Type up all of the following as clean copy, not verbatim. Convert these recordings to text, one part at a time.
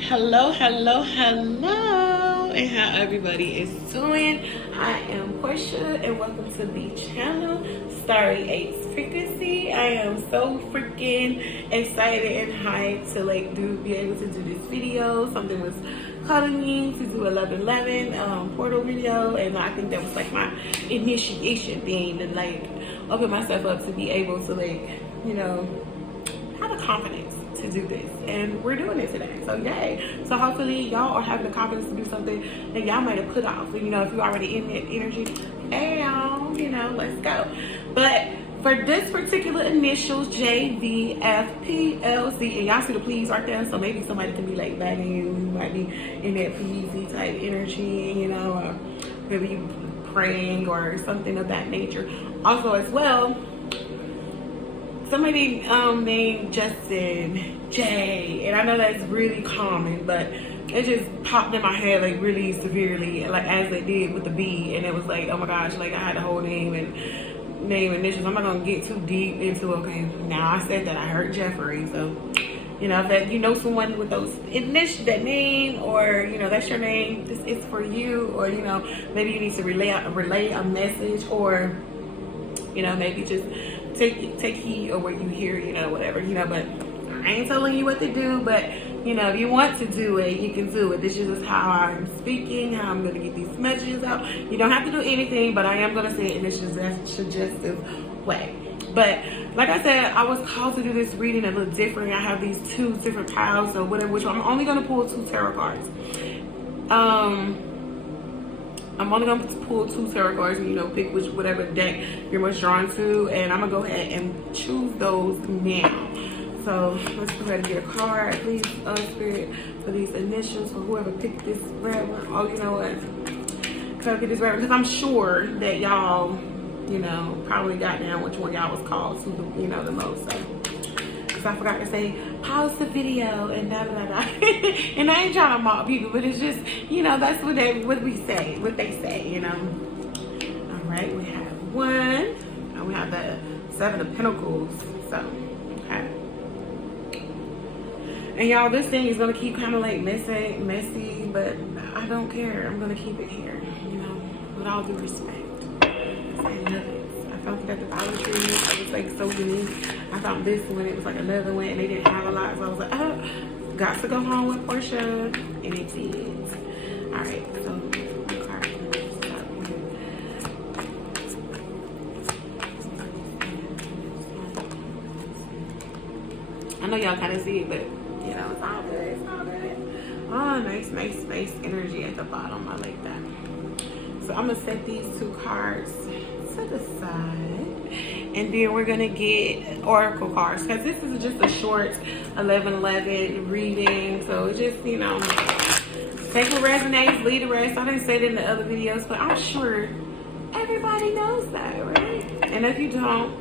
Hello, hello, hello, and how everybody is doing. I am Portia, and welcome to the channel, Starry 8's Frequency. I am so freaking excited and hyped to be able to do this video. Something was calling me to do 1111 portal video, and I think that was like my initiation thing to open myself up to be able to have the confidence to do this, and we're doing it today, so yay. So hopefully y'all are having the confidence to do something that y'all might have put off. If you're already in that energy, hey y'all, let's go. But for this particular initials, JVFPLC, and y'all see the please right there, so maybe somebody can be like bagging you. You might be in that PVC type energy, or maybe you praying or something of that nature. Also as well, somebody named Justin J, and I know that's really common, but it just popped in my head really severely, as they did with the B, and it was oh my gosh, I had the whole name initials. I'm not gonna get too deep into now I said that I heard Jeffrey, so if that someone with those initials, that name, or that's your name, this is for you, or maybe you need to relay a message, or maybe just take heed of what you hear, whatever, but I ain't telling you what to do, but if you want to do it, you can do it. This is just how I'm speaking, how I'm going to get these messages out. You don't have to do anything, but I am going to say it in a suggestive way. But like I said, I was called to do this reading a little different. I have these two different piles, so whatever, which I'm only going to pull 2 tarot cards. I'm only gonna pull 2 tarot cards, and pick whatever deck you're most drawn to, and I'm gonna go ahead and choose those now. So let's go ahead and get a card, please, Spirit, for these initials, for whoever picked this red one. Oh, you know what? Whoever picked this red one, because I'm sure that y'all, probably got down which one y'all was called to, the most. So. I forgot to say pause the video and da da da. And I ain't trying to mock people, but it's just that's what they say. All right, we have 1, and we have the 7 of Pentacles. So okay, and y'all, this thing is gonna keep kind of messy, but I don't care. I'm gonna keep it here, with all due respect. I found it at the Dollar Tree. It was so unique. I found this one. It was another one, and they didn't have a lot. So I was like, oh, got to go home with Portia, and it did. All right, so I know y'all kind of see it, but it's all good. It's all good. Oh, nice energy at the bottom. I like that. So I'm gonna set these 2 cards to the side, and then we're gonna get oracle cards, because this is just a short 1111 reading, so it's just take what resonates, leave the rest. I didn't say it in the other videos, but I'm sure everybody knows that, right? And if you don't,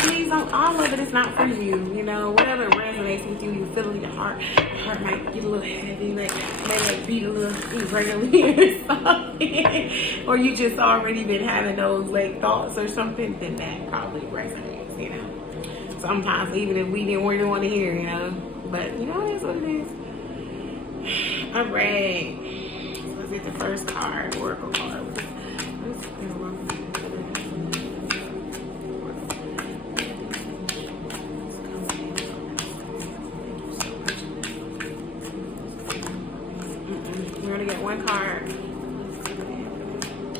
please don't. All of it is not for you. Whatever resonates with you, you feel it in your heart. Your heart might get a little heavy, may beat a little irregularly or something, or you just already been having those thoughts or something. Then that probably resonates. Sometimes even if we didn't really want to hear, but it is what it is. All right. So let's get the first card, oracle card. We're gonna get 1 card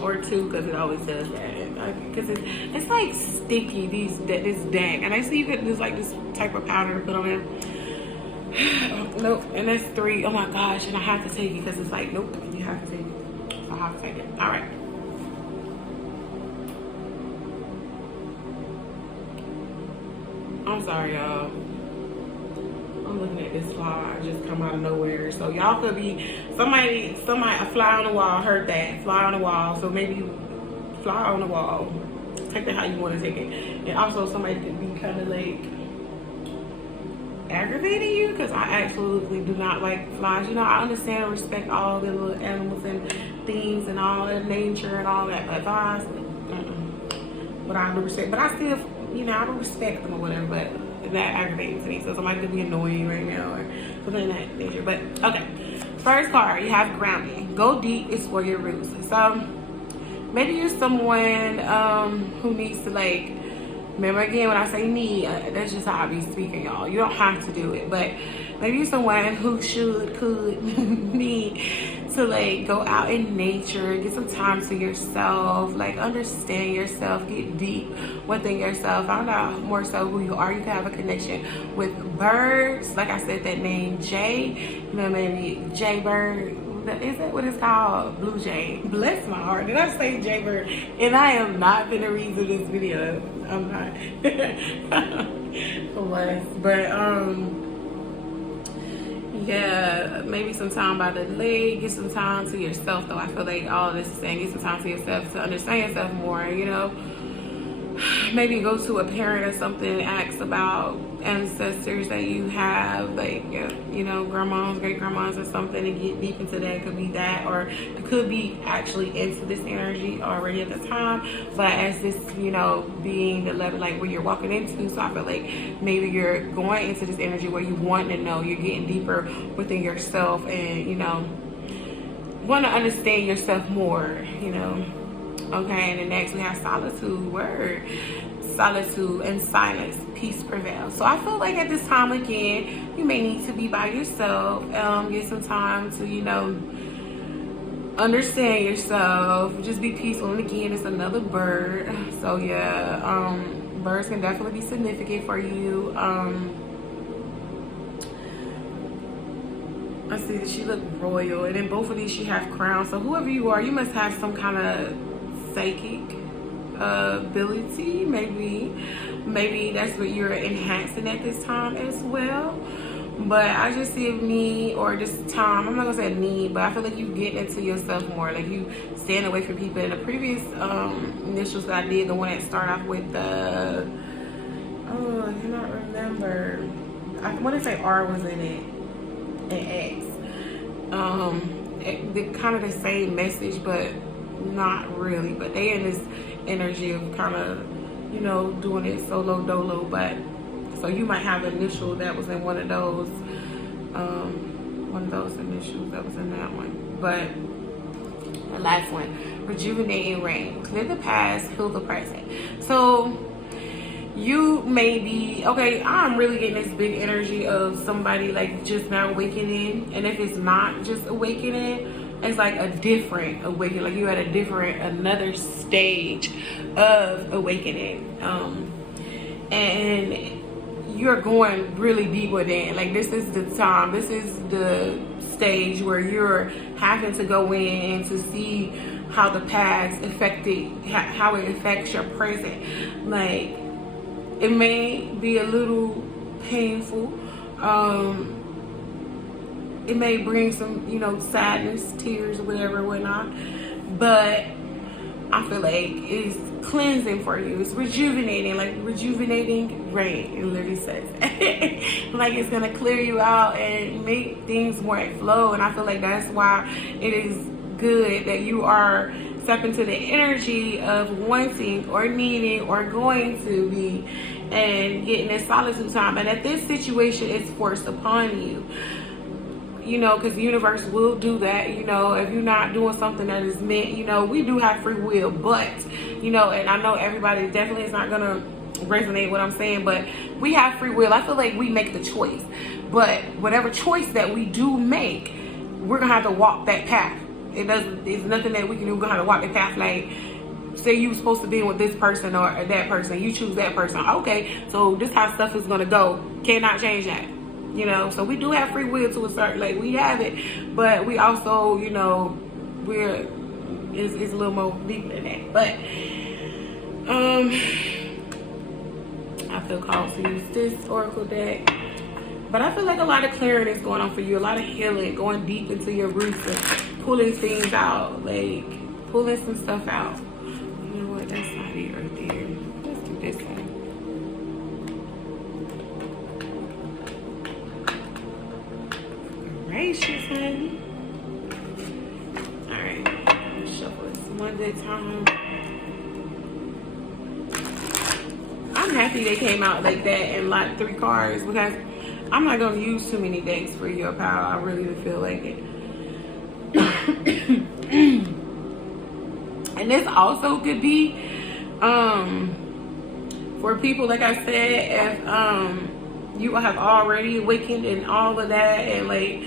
or 2, because it always does that. Because it's sticky, this deck, and I see that there's this type of powder to put on it. Nope, and that's 3. Oh my gosh, and I have to take it because it's nope, you have to take it. So I have to take it. All right. I'm sorry, y'all. I'm looking at this fly just come out of nowhere. So y'all could be somebody, a fly on the wall. Heard that, fly on the wall. So maybe you fly on the wall. Take it how you want to take it. And also somebody could be kind of aggravating you, because I absolutely do not like flies. I understand and respect all the little animals and things and all that nature and all that, but flies, but I do respect. But I still, I don't respect them or whatever. But that aggravates me. So somebody could be annoying right now, or something in that nature. But okay, first card, you have grounding. Go deep, explore your roots. So maybe you're someone who needs to, like, remember again when I say need, that's just how I be speaking, y'all. You don't have to do it, but maybe you're someone who could need to, like, go out in nature, get some time to yourself, like, understand yourself, get deep within yourself, find out more so who you are. You can have a connection with birds, like I said, that name Jay, you know, maybe Jay Bird. Is that what it's called? Blue Jay. Bless my heart. Did I say Jay Bird? And I am not gonna read through this video. I'm not. But yeah, maybe some time by the lake. Get some time to yourself, though. I feel like all of this is saying get some time to yourself to understand yourself more, you know. Maybe go to a parent or something, ask about ancestors that you have, like, you know, grandmas, great grandmas or something, and get deep into that. It could be that, or it could be actually into this energy already at the time, but as this, you know, being the level, like, where you're walking into. So I feel like maybe you're going into this energy where you want to know, you're getting deeper within yourself, and, you know, want to understand yourself more, you know. Okay, and then next we have solitude. Word. Solitude and silence, peace prevails. So I feel like at this time, again, you may need to be by yourself, get some time to, you know, understand yourself, just be peaceful. And again, it's another bird, so yeah, birds can definitely be significant for you. I see she look royal, and in both of these she have crowns. So whoever you are, you must have some kind of psychic ability. Maybe that's what you're enhancing at this time as well. But I just see a need, or this time, I'm not gonna say a need, but I feel like you get into yourself more, like you stand away from people. In the previous initials that I did, the one that started off with the, oh, I cannot remember, I want to say R was in it and X. The kind of the same message, but not really. But they in this energy of kind of, you know, doing it solo dolo. But so you might have an initial that was in one of those initials that was in that one. But the last one, rejuvenating rain, clear the past, heal the present. So you may be, okay, I'm really getting this big energy of somebody like just now awakening. And if it's not just awakening, it's like a different awakening, like you at another stage of awakening, and you're going really deep within. Like, this is the time, this is the stage where you're having to go in to see how the past affected, how it affects your present. Like, it may be a little painful, it may bring some, you know, sadness, tears, whatever, whatnot. But I feel like it's cleansing for you. It's rejuvenating, like rejuvenating rain, it literally says. Like, it's gonna clear you out and make things more flow. And I feel like that's why it is good that you are stepping into the energy of wanting or needing or going to be and getting this solitude time. And that this situation is forced upon you. You know, because the universe will do that, you know, if you're not doing something that is meant, you know, we do have free will, but, you know, and I know everybody definitely is not going to resonate what I'm saying, but we have free will. I feel like we make the choice, but whatever choice that we do make, we're going to have to walk that path. It's nothing that we can do. We're going to have to walk the path. Like, say you were supposed to be with this person or that person, you choose that person. Okay, so this how stuff is going to go. Cannot change that. You know, so we do have free will to a certain, like, we have it, but we also, you know, it's a little more deep than that. But I feel called to use this oracle deck. But I feel like a lot of clearing is going on for you, a lot of healing, going deep into your roots and pulling things out, like pulling some stuff out. You know what? That's not it right there. Let's do this one. Gracious, honey. Alright, let's shuffle this one good time. I'm happy they came out like that and like 3 cards, because I'm not going to use too many decks for your power. I really do feel like it. And this also could be for people, like I said, if you have already awakened and all of that, and like,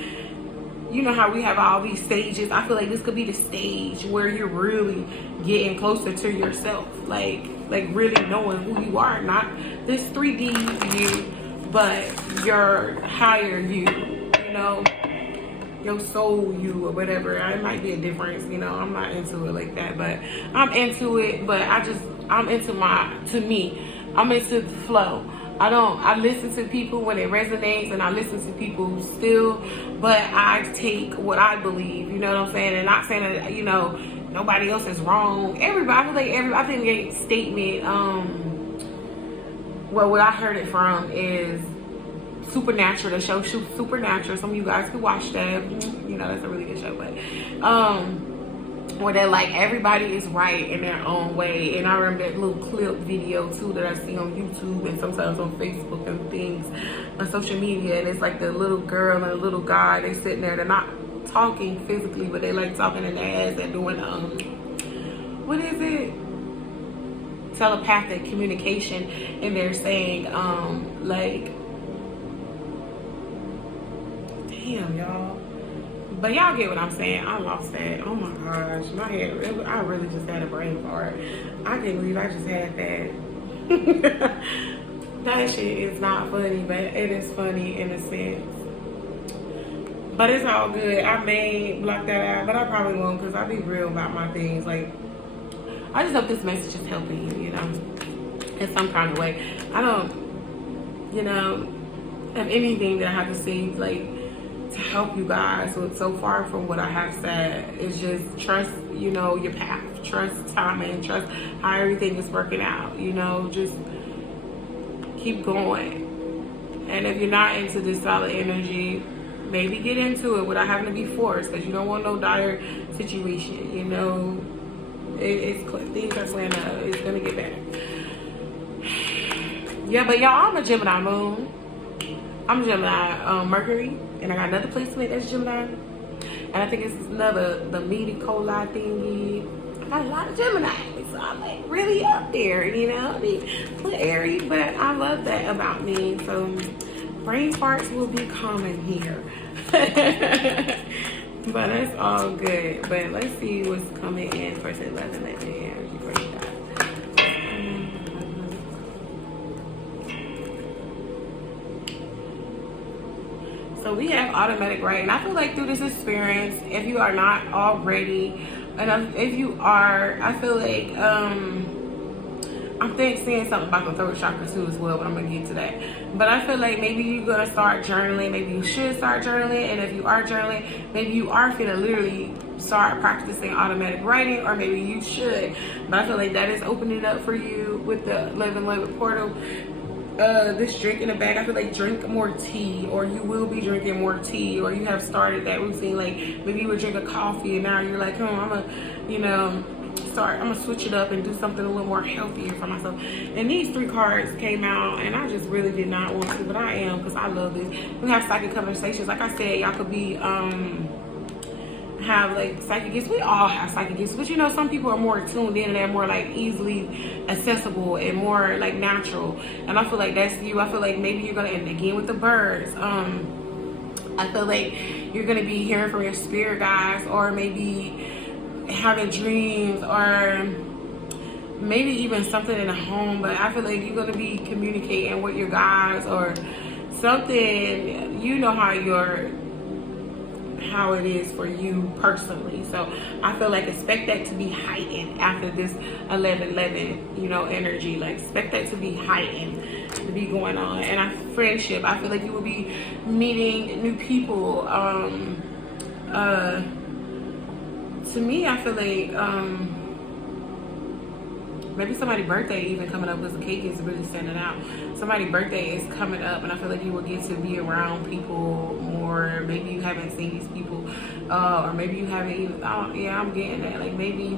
you know how we have all these stages. I feel like this could be the stage where you're really getting closer to yourself, like really knowing who you are, not this 3D you, but your higher you, you know, your soul you, or whatever. It might be a difference, you know. I'm not into it like that, but I'm into it. But I'm into I'm into the flow. I listen to people when it resonates, and I listen to people still, but I take what I believe, you know what I'm saying? And not saying that, you know, nobody else is wrong. Everybody, I think a statement, well, what I heard it from is Supernatural, the show Supernatural. Some of you guys could watch that. You know, that's a really good show, but where they're like, everybody is right in their own way. And I remember that little clip video too that I see on YouTube and sometimes on Facebook and things on social media. And it's like the little girl and the little guy, they sitting there, they're not talking physically, but they like talking in their heads. They're doing what is it? Telepathic communication. And they're saying like, damn, y'all. But y'all get what I'm saying. I lost that. Oh my gosh. My head, I really just had a brain fart. I can't believe I just had that. That shit is not funny, but it is funny in a sense. But it's all good. I may block that out, but I probably won't, because I be real about my things. Like, I just hope this message is helping you, you know, in some kind of way. I don't, you know, have anything that I have to say, like, to help you guys. So far from what I have said, is just trust, you know, your path, trust timing, trust how everything is working out, you know, just keep going. And if you're not into this solid energy, maybe get into it without having to be forced, because you don't want no dire situation, you know. Things are playing out. It's gonna get better. Yeah, but y'all, I'm a Gemini moon. I'm a Gemini Mercury, and I got another placement that's Gemini, and I think it's the meaty coli thingy. I got a lot of Gemini, so I'm like really up there, you know. I mean, a little airy, but I love that about me. So brain farts will be common here. But that's all good. But let's see what's coming in for 11 energy for you guys. So we have automatic writing. I feel like through this experience, if you are not already, and if you are, I feel like I'm seeing something about the throat chakra too as well, but I'm gonna get to that. But I feel like maybe you're gonna start journaling. Maybe you should start journaling, and if you are journaling, maybe you are finna literally start practicing automatic writing, or maybe you should. But I feel like that is opening up for you with the 11/11 portal. This drink in the bag, I feel like drink more tea, or you will be drinking more tea, or you have started that routine. Like maybe you would drink a coffee and now you're like, I'm gonna, you know, I'm gonna switch it up and do something a little more healthier for myself. And these 3 cards came out, and I just really did not want to, but I am, because I love this. We have psychic conversations. Like I said, y'all could be have like psychic gifts. We all have psychic gifts, but you know, some people are more tuned in and they're more like easily accessible and more like natural. And I feel like that's you. I feel like maybe you're gonna end again with the birds. I feel like you're gonna be hearing from your spirit guides, or maybe having dreams, or maybe even something in the home. But I feel like you're gonna be communicating with your guides or something. You know how it is for you personally. So I feel like expect that to be heightened after this 11/11, you know, energy. Like expect that to be heightened, to be going on. And friendship, I feel like you will be meeting new people. To me, I feel like maybe somebody's birthday even coming up, because the cake is really standing out. Somebody's birthday is coming up, and I feel like you will get to be around people more. Maybe you haven't seen these people, or maybe you haven't even, yeah, I'm getting that. Like maybe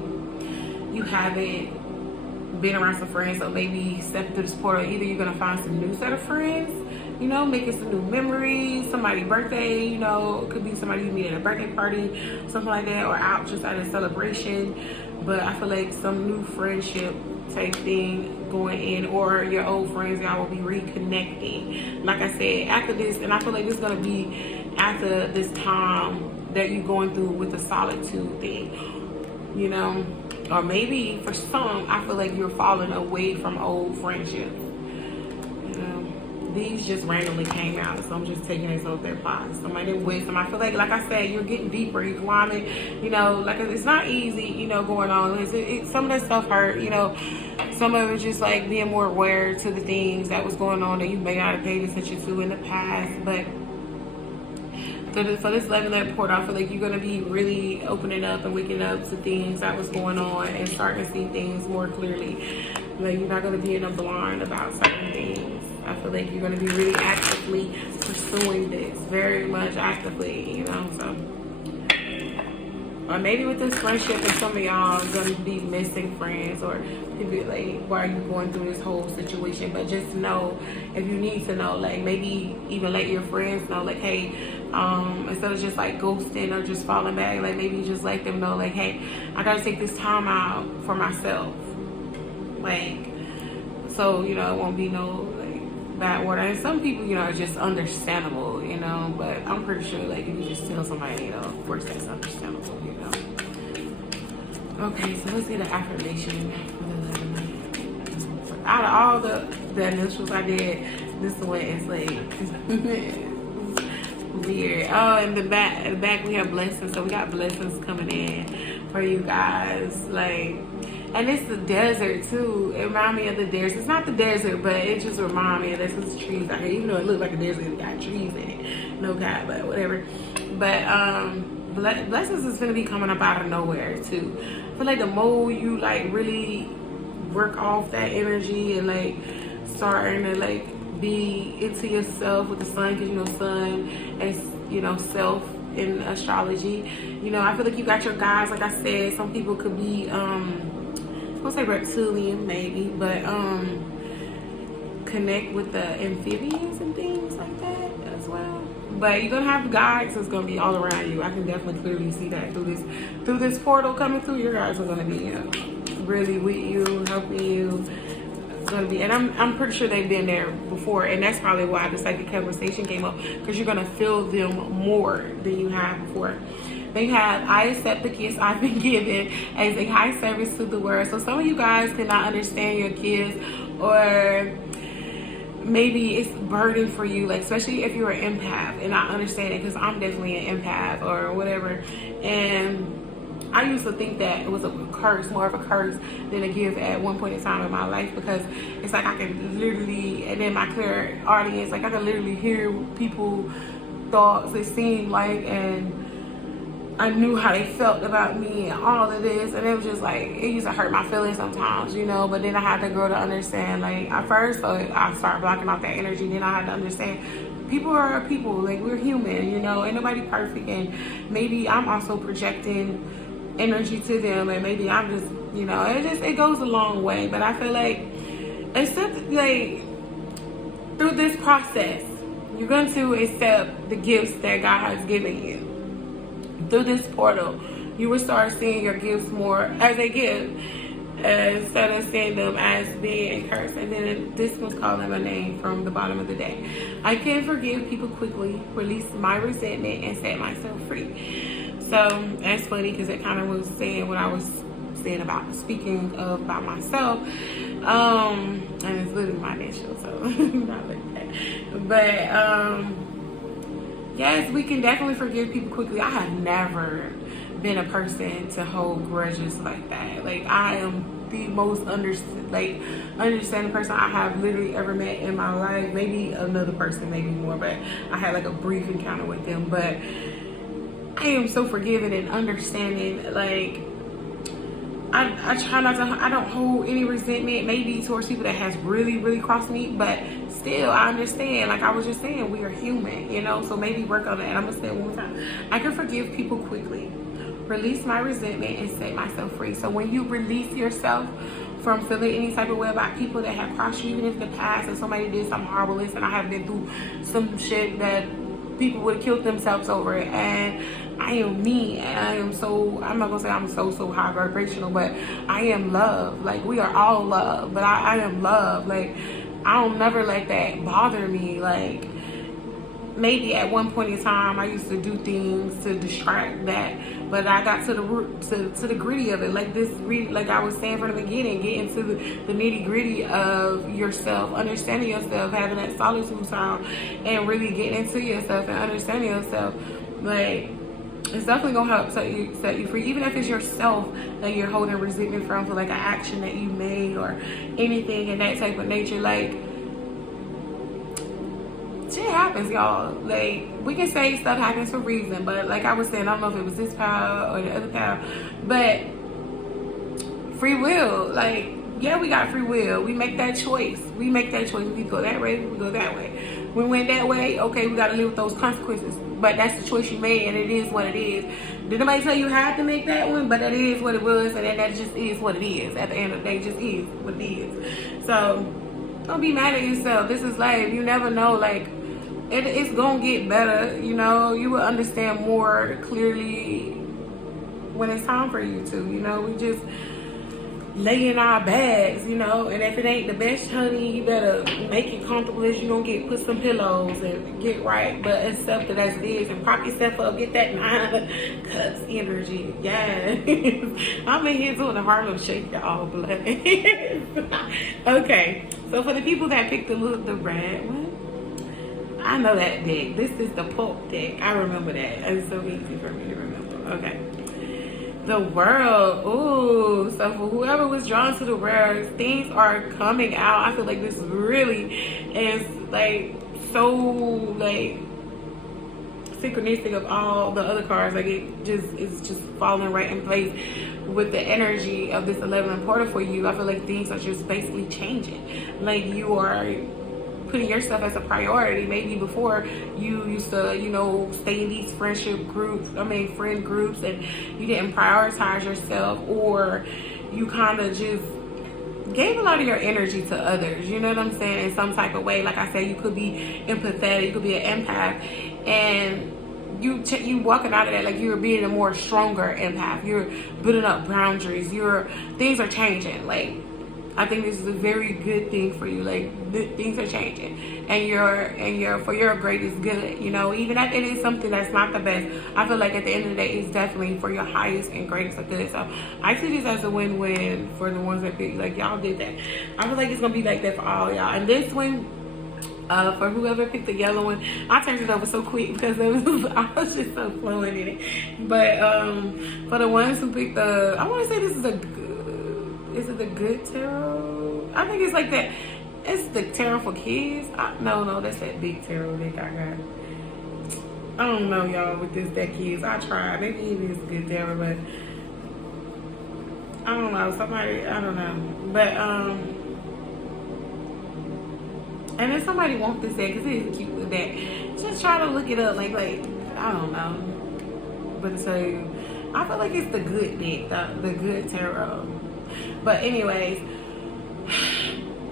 you haven't been around some friends, so maybe step through this portal. Either you're going to find some new set of friends, you know, making some new memories, somebody's birthday, you know, it could be somebody you meet at a birthday party, something like that, or out just at a celebration. But I feel like some new friendship type thing going in, or your old friends, y'all will be reconnecting. Like I said, after this, and I feel like this is going to be after this time that you're going through with the solitude thing, you know. Or maybe for some, I feel like you're falling away from old friendships. You know, these just randomly came out, so I'm just taking this off their pots. Somebody wisdom. I feel like I said, you're getting deeper, you're climbing. You know, like it's not easy, you know, going on. Some of that stuff hurt, you know. Some of it just like being more aware to the things that was going on that you may not have paid attention to in the past, but. For this 11th portal, I feel like you're going to be really opening up and waking up to things that was going on and starting to see things more clearly. Like, you're not going to be in a blind about certain things. I feel like you're going to be really actively pursuing this, very much actively, you know, so. Or maybe with this friendship, and some of y'all are going to be missing friends, or people like, why are you going through this whole situation? But just know, if you need to know, like maybe even let your friends know, like, hey, instead of just like ghosting or just falling back, like maybe just let them know, like, hey, I gotta take this time out for myself, like, so, you know, it won't be no like bad water. And some people, you know, are just understandable, you know, but I'm pretty sure like if you just tell somebody, you know, of course that's understandable, you know. Okay, so let's get an affirmation for the 11th. So out of all the initials I did, this one is like weird. Oh, in the back we have blessings. So we got blessings coming in for you guys. Like, and it's the desert too. It reminds me of the desert. It's not the desert, but it just reminds me of there's trees out here. Even though it looks like a desert, it got trees in it. No God, but whatever. But blessings is gonna be coming up out of nowhere too. I feel like the more you like really work off that energy and like starting to like be into yourself with the sun, because you know sun is, you know, self in astrology. You know, I feel like you got your guides. Like I said, some people could be I would say reptilian maybe, but connect with the amphibians and things like that as well. But you're gonna have guides that's gonna be all around you. I can definitely clearly see that through this portal coming through. Your guides are gonna be really with you, helping you. Gonna be, and I'm pretty sure they've been there before, and that's probably why the psychic conversation came up, because you're gonna feel them more than you have before. They have, I accept the gifts I've been given as a high service to the world. So some of you guys cannot understand your kids, or maybe it's burden for you, like especially if you're an empath, and I understand it because I'm definitely an empath or whatever. And I used to think that it was a curse, more of a curse than a gift at one point in time in my life, because it's like I can literally, and then my clear audience, like I can literally hear people thoughts, it seemed like, and I knew how they felt about me and all of this, and it was just like, it used to hurt my feelings sometimes, you know. But then I had to grow to understand, like at first, so I started blocking off that energy. Then I had to understand, people are people, like we're human, you know, ain't nobody perfect, and maybe I'm also projecting energy to them, and maybe I'm just, you know, it goes a long way. But I feel like accept, like through this process, you're going to accept the gifts that God has given you. Through this portal, you will start seeing your gifts more as a gift, instead of seeing them as being a curse. And then this one's calling my name from the bottom of the deck. I can forgive people quickly, release my resentment, and set myself free. So that's funny, because it kind of was saying what I was saying about speaking about myself. And it's literally my initial, so not like that. But yes, we can definitely forgive people quickly. I have never been a person to hold grudges like that. Like, I am the most understanding person I have literally ever met in my life. Maybe another person, maybe more, but I had like a brief encounter with them. But I am so forgiving and understanding. Like, I try not to, I don't hold any resentment, maybe towards people that has really, really crossed me, but still, I understand. Like I was just saying, we are human, you know, so maybe work on that. And I'm gonna say it one more time. I can forgive people quickly, release my resentment, and set myself free. So when you release yourself from feeling any type of way about people that have crossed you, even if in the past and somebody did something horrible. Listen, I have been through some shit that people would have killed themselves over it, and I am me, and I am so, I'm not gonna say I'm so high vibrational, but I am love. Like, we are all love, but I am love. Like, I don't never let that bother me. Like, maybe at one point in time I used to do things to distract that, but I got to the root, to the gritty of it. Like like I was saying from the beginning, get into the nitty gritty of yourself, understanding yourself, having that solitude time, and really getting into yourself and understanding yourself. Like, it's definitely gonna help set you free, even if it's yourself that you're holding resentment from for like an action that you made or anything in that type of nature. Like, shit happens, y'all. Like, we can say stuff happens for a reason, but like I was saying, I don't know if it was this power or the other power, but free will. Like, yeah, we got free will. We make that choice. We go that way, we go that way. We went that way, okay, we gotta live with those consequences. But that's the choice you made, and it is what it is. Did nobody tell you how to make that one? But that is what it was, and that just is what it is. At the end of the day, it just is what it is. So don't be mad at yourself. This is life. You never know. Like, it's gonna get better. You know, you will understand more clearly when it's time for you to. You know, we just lay in our bags, you know, and if it ain't the best, honey, you better make it comfortable as you gonna get. Put some pillows and get right, but accept it as it is and prop yourself up. Get that 9 of Cups energy. Yes. I'm in here doing the Harlem Shake, y'all. Okay, so for the people that picked the red one, I know that deck. This is the Pulp deck. I remember that. It's so easy for me to remember. Okay. The World. Ooh, so for whoever was drawn to the World, things are coming out. I feel like this really is like so like synchronistic of all the other cards. Like, it's just falling right in place with the energy of this 11 portal for you. I feel like things are just basically changing. Like, you are putting yourself as a priority. Maybe before you used to, you know, stay in these friend groups, and you didn't prioritize yourself, or you kind of just gave a lot of your energy to others, you know what I'm saying, in some type of way. Like I said, you could be empathetic, you could be an empath, and you walking out of that like you're being a more stronger empath. You're building up boundaries. Things are changing. Like, I think this is a very good thing for you. Like, things are changing, and your for your greatest good. You know, even if it is something that's not the best, I feel like at the end of the day, it's definitely for your highest and greatest of good. So I see this as a win-win for the ones that pick, like, y'all did that. I feel like it's gonna be like that for all y'all. And this one, for whoever picked the yellow one, I turned it over so quick because I was just so flowing in it. But for the ones who picked I want to say this is is it the good tarot? I think it's like that. It's the tarot for kids. No, that's that big tarot deck I got. I don't know, y'all, with this deck is. I tried. Maybe it is good tarot, but I don't know. I don't know. But and if somebody wants this deck, because it is cute with that, just try to look it up. Like I don't know. But to tell you, I feel like it's the good deck, the good tarot. But anyways,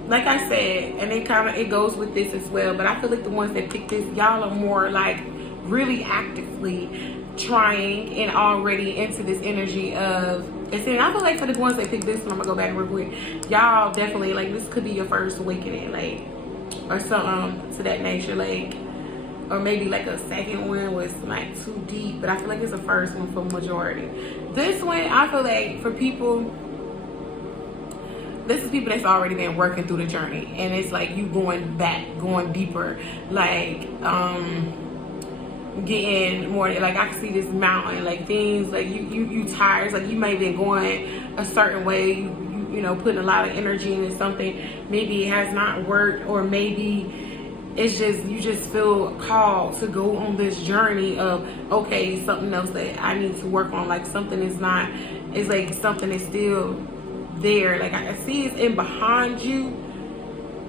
like I said, and it goes with this as well, but I feel like the ones that pick this, y'all are more like really actively trying and already into this energy of, and I feel like for the ones that pick this one, I'm gonna go back real quick, y'all definitely, like, this could be your first awakening, like, or something to that nature, like, or maybe like a second one was like too deep, but I feel like it's the first one for majority. This one, I feel like for people, this is people that's already been working through the journey, and it's like you going back, going deeper, like getting more, like I can see this mountain, like things, like you tired, like you may have been going a certain way, you know, putting a lot of energy into something, maybe it has not worked, or maybe it's just, you just feel called to go on this journey of, okay, something else that I need to work on, like something is not, it's like something is still there, like I can see it's in behind you,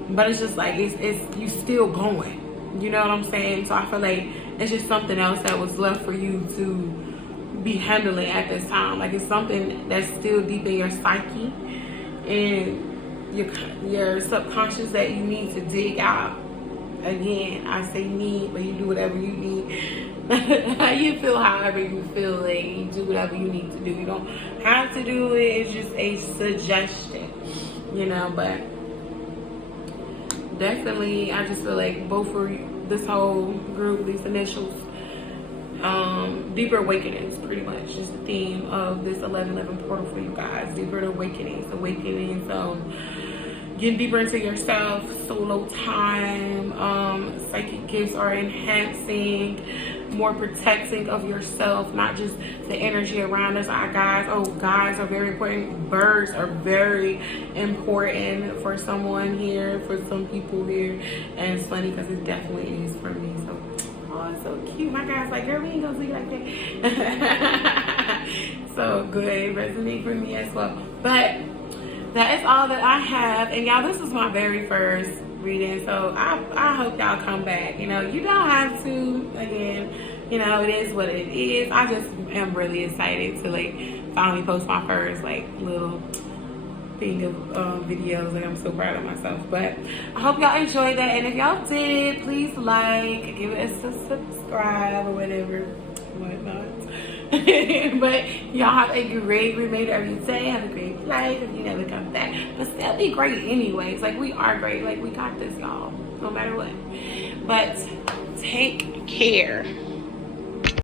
but it's just like it's you still going, you know what I'm saying? So I feel like it's just something else that was left for you to be handling at this time. Like, it's something that's still deep in your psyche, and your subconscious that you need to dig out. Again, I say need, but you do whatever you need. You feel however you feel, like you do whatever you need to do. You don't have to do it. It's just a suggestion, you know. But definitely, I just feel like both for this whole group, these initials, deeper awakenings, pretty much is the theme of this 1111 portal for you guys. Deeper awakenings, getting deeper into yourself, solo time, psychic gifts are enhancing, more protecting of yourself, not just the energy around us. Our guys, guys are very important. Birds are very important for someone here, for some people here. And it's funny because it definitely is for me. So, oh, it's so cute. My guy's like, girl, we ain't gonna see like that. So good, it resonates for me as well. But that is all that I have. And y'all, this is my very first reading, so I hope y'all come back. You know, you don't have to. Again, you know, it is what it is. I just am really excited to like finally post my first like little thing of videos. Like, I'm so proud of myself. But I hope y'all enjoyed that, and if y'all did, please like, give us a subscribe or whatnot. But y'all have a great remainder of your day. Have a great life if you never come back, but still be great anyways. Like, we are great. Like, we got this, y'all, no matter what. But take care.